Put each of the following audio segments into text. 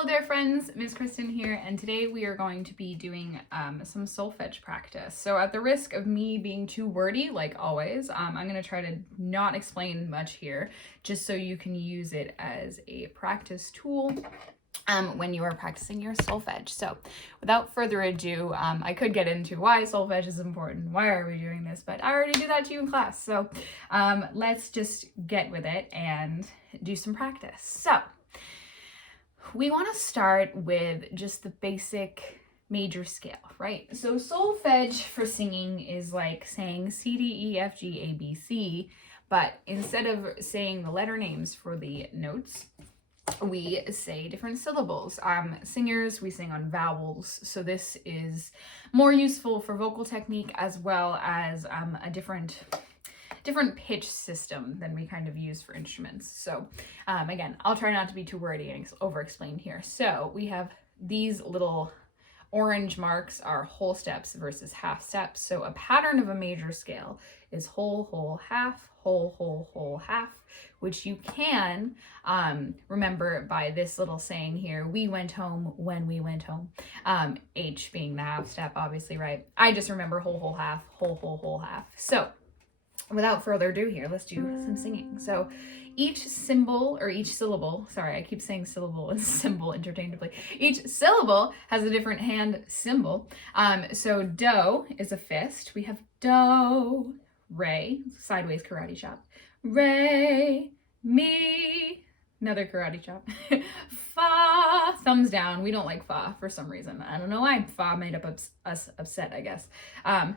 Hello there friends, Ms. Kristen here, and today we are going to be doing some solfege practice. So at the risk of me being too wordy, like always, I'm going to try to not explain much here, just so you can use it as a practice tool when you are practicing your solfege. So without further ado, I could get into why solfege is important, why are we doing this, but I already did that to you in class. So let's just get with it and do some practice. So we want to start with just the basic major scale, right? So solfege for singing is like saying C, D, E, F, G, A, B, C, but instead of saying the letter names for the notes, we say different syllables. Singers, we sing on vowels, so this is more useful for vocal technique as well as a different pitch system than we kind of use for instruments. So again, I'll try not to be too wordy and over-explain here. So we have these little orange marks are whole steps versus half steps. So a pattern of a major scale is whole, whole, half, whole, whole, whole, half, which you can remember by this little saying here, we went home when we went home. H being the half step, obviously, right? I just remember whole, whole, half, whole, whole, whole, half. So without further ado here, let's do some singing. So each symbol or each syllable, sorry, I keep saying syllable and symbol interchangeably. Each syllable has a different hand symbol. So do is a fist. We have do, re, sideways karate chop. Re, mi, another karate chop. Fa, thumbs down. We don't like fa for some reason. I don't know why. Fa made us upset, I guess.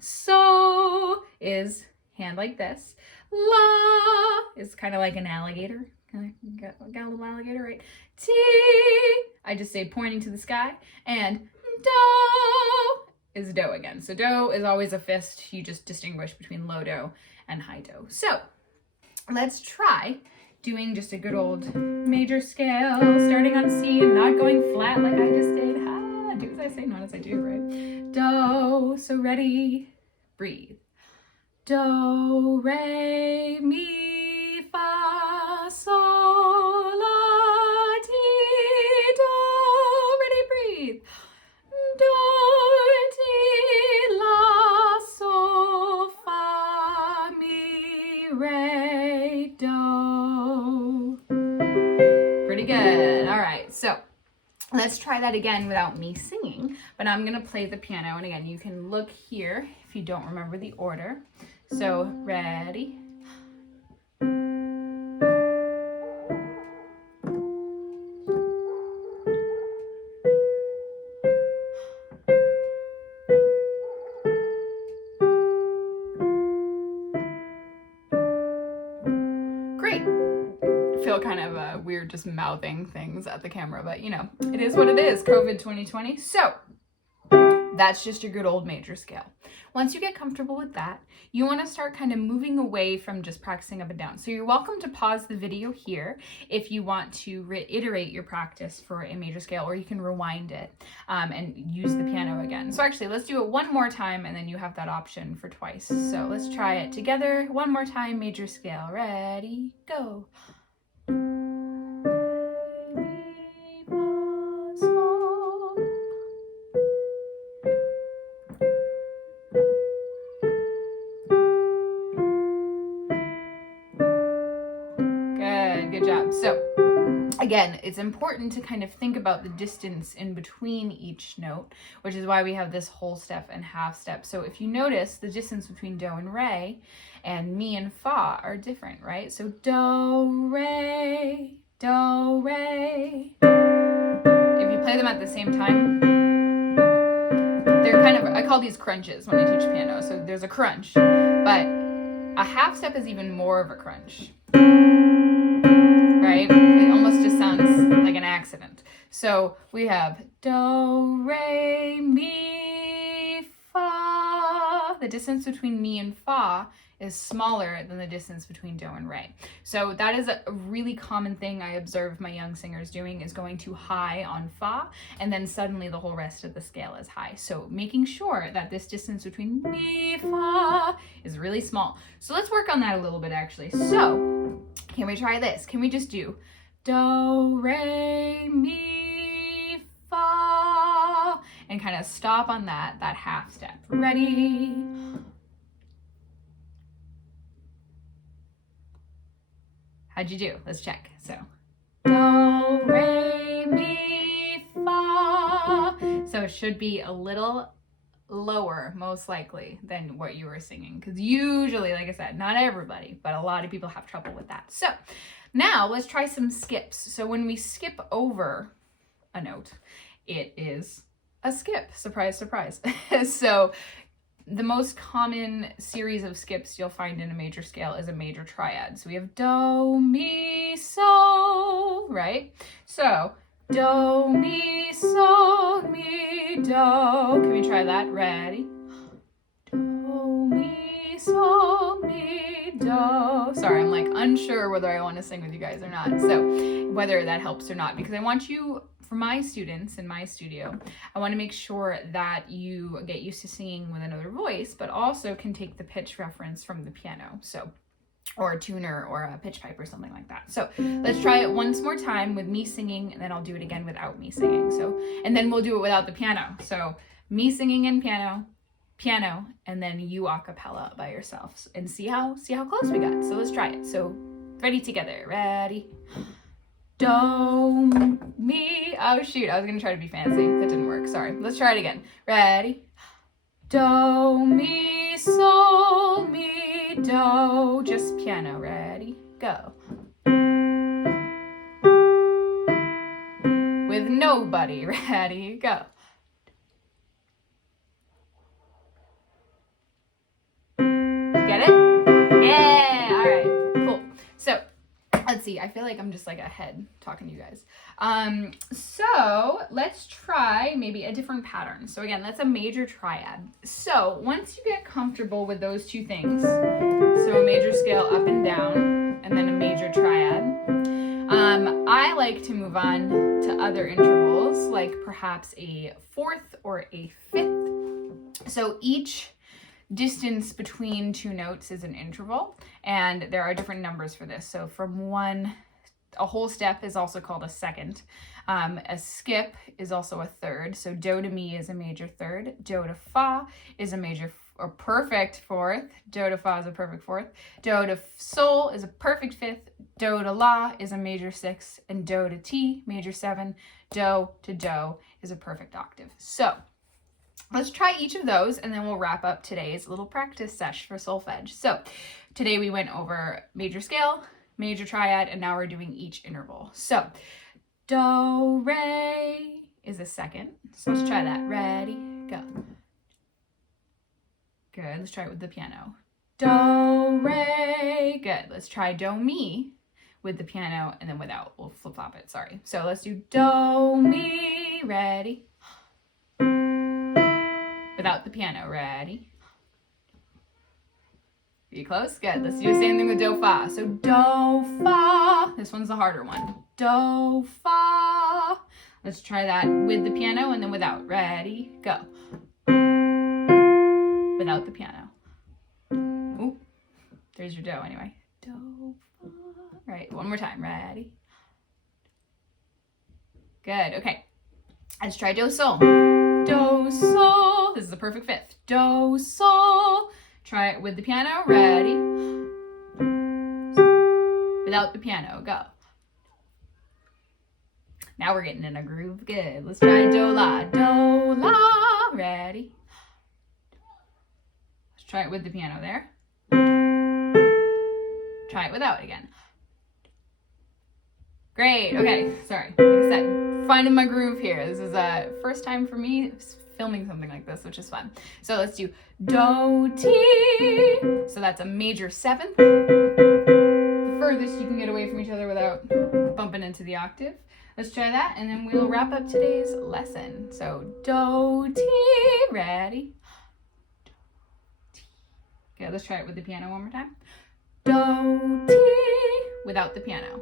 So is hand like this. La is kind of like an alligator. Got a little alligator, right? Ti, I just say pointing to the sky. And do is do again. So do is always a fist. You just distinguish between low do and high do. So let's try doing just a good old major scale, starting on C and not going flat like I just did. Do as I say, not as I do, right? Do, so ready, breathe. Do, re, mi, fa, sol, la, ti, do, ready, breathe. Do, ti, la, sol, fa, mi, re, do. Pretty good. All right, so let's try that again without me singing, but I'm gonna play the piano, and again, you can look here if you don't remember the order. So, ready? Great. I feel kind of weird just mouthing things at the camera, but you know, it is what it is, COVID 2020. So, that's just your good old major scale. Once you get comfortable with that, you want to start kind of moving away from just practicing up and down. So you're welcome to pause the video here if you want to reiterate your practice for a major scale, or you can rewind it and use the piano again. So actually, let's do it one more time, and then you have that option for twice. So let's try it together. One more time, major scale. Ready, go. Good job. So again, it's important to kind of think about the distance in between each note, which is why we have this whole step and half step. So if you notice, the distance between do and re and mi and fa are different, right? So do, re, do, re. If you play them at the same time, they're kind of, I call these crunches when I teach piano. So there's a crunch, but a half step is even more of a crunch. Right? It almost just sounds like an accident. So we have do, re, mi, fa. The distance between mi and fa is smaller than the distance between do and re. So that is a really common thing I observe my young singers doing, is going too high on fa, and then suddenly the whole rest of the scale is high. So making sure that this distance between mi, fa is really small. So let's work on that a little bit actually. So can we try this? Can we just do do, re, mi, and kind of stop on that half step. Ready? How'd you do? Let's check. So, do, re, mi, fa. So it should be a little lower, most likely, than what you were singing. Because usually, like I said, not everybody, but a lot of people have trouble with that. So now let's try some skips. So when we skip over a note, it is a skip. Surprise, surprise. So the most common series of skips you'll find in a major scale is a major triad. So we have do, mi, so, right? So do, mi, so, mi, do. Can we try that? Ready? Do, mi, so, mi, do. Sorry, I'm like unsure whether I want to sing with you guys or not. So whether that helps or not, because I want you, for my students in my studio, I want to make sure that you get used to singing with another voice, but also can take the pitch reference from the piano. So, or a tuner or a pitch pipe or something like that. So let's try it once more time with me singing, and then I'll do it again without me singing. So, and then we'll do it without the piano. So me singing and piano, and then you a cappella by yourself, and see how close we got. So let's try it. So ready together. Ready? Do, mi, oh shoot, I was gonna try to be fancy. That didn't work, sorry. Let's try it again. Ready? Do, mi, sol, mi, do. Just piano. Ready? Go. With nobody. Ready? Go. Get it? Yeah, all right, cool. So let's see, I feel like I'm just like ahead talking to you guys. So let's try maybe a different pattern. So again, that's a major triad. So once you get comfortable with those two things, so a major scale up and down, and then a major triad, I like to move on to other intervals, like perhaps a fourth or a fifth. So each distance between two notes is an interval, and there are different numbers for this. So from one, a whole step is also called a second. A skip is also a third. So do to mi is a major third. Do to fa is a major or perfect fourth. Do to fa is a perfect fourth. Do to sol is a perfect fifth. Do to la is a major sixth, and do to ti, major seven. Do to do is a perfect octave. So let's try each of those, and then we'll wrap up today's little practice sesh for solfege. So today we went over major scale, major triad, and now we're doing each interval. So do, re is a second. So let's try that. Ready, go. Good, let's try it with the piano. Do, re, good. Let's try do, mi with the piano, and then without. We'll flip-flop it, sorry. So let's do do, mi, ready. Without the piano. Ready? Are you close? Good. Let's do the same thing with do, fa. So do, fa. This one's the harder one. Do, fa. Let's try that with the piano and then without. Ready? Go. Without the piano. Ooh. There's your do anyway. Do, fa. Right. One more time. Ready? Good. Okay. Let's try do, sol. Do, sol. This is the perfect fifth. Do, sol. Try it with the piano. Ready? Without the piano. Go. Now we're getting in a groove. Good. Let's try do, la. Do, la. Ready? Let's try it with the piano there. Try it without again. Great. Okay. Sorry. Like I said, finding my groove here. This is a first time for me filming something like this, which is fun. So let's do do, ti. So that's a major seventh. The furthest you can get away from each other without bumping into the octave. Let's try that, and then we'll wrap up today's lesson. So do, ti. Ready? Okay, let's try it with the piano one more time. Do, ti. Without the piano.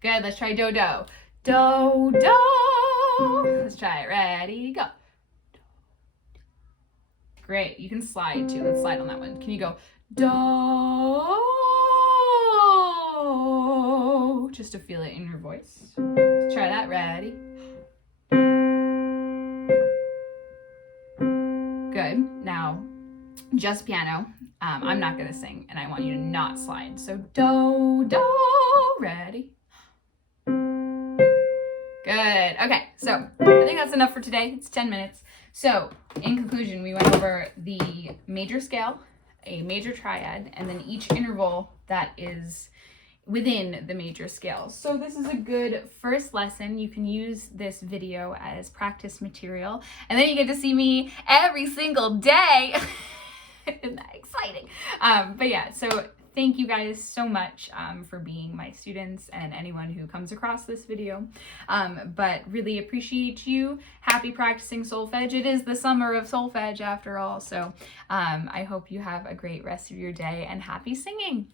Good, let's try do, do. Do, do. Let's try it. Ready, go. Great, you can slide too. Let's slide on that one. Can you go do? Just to feel it in your voice. Let's try that. Ready? just piano. I'm not gonna sing, and I want you to not slide. So do, do, ready? Good. Okay, so I think that's enough for today. It's 10 minutes. So in conclusion, we went over the major scale, a major triad, and then each interval that is within the major scales. So this is a good first lesson. You can use this video as practice material, and then you get to see me every single day. Isn't that exciting? But yeah, so thank you guys so much for being my students and anyone who comes across this video. But really appreciate you. Happy practicing solfege. It is the summer of solfege after all. So I hope you have a great rest of your day and happy singing.